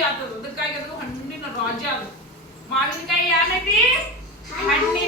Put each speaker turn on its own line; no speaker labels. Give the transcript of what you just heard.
ರುಚಿ ಆಗ್ತದ ಅದಕ್ಕಾಗಿ ಅದು ಹಣ್ಣಿನ ರಾಜ ಅದು ಮಾವಿನಕಾಯಿ ಯಾನೈತಿ ಹಣ್ಣಿನ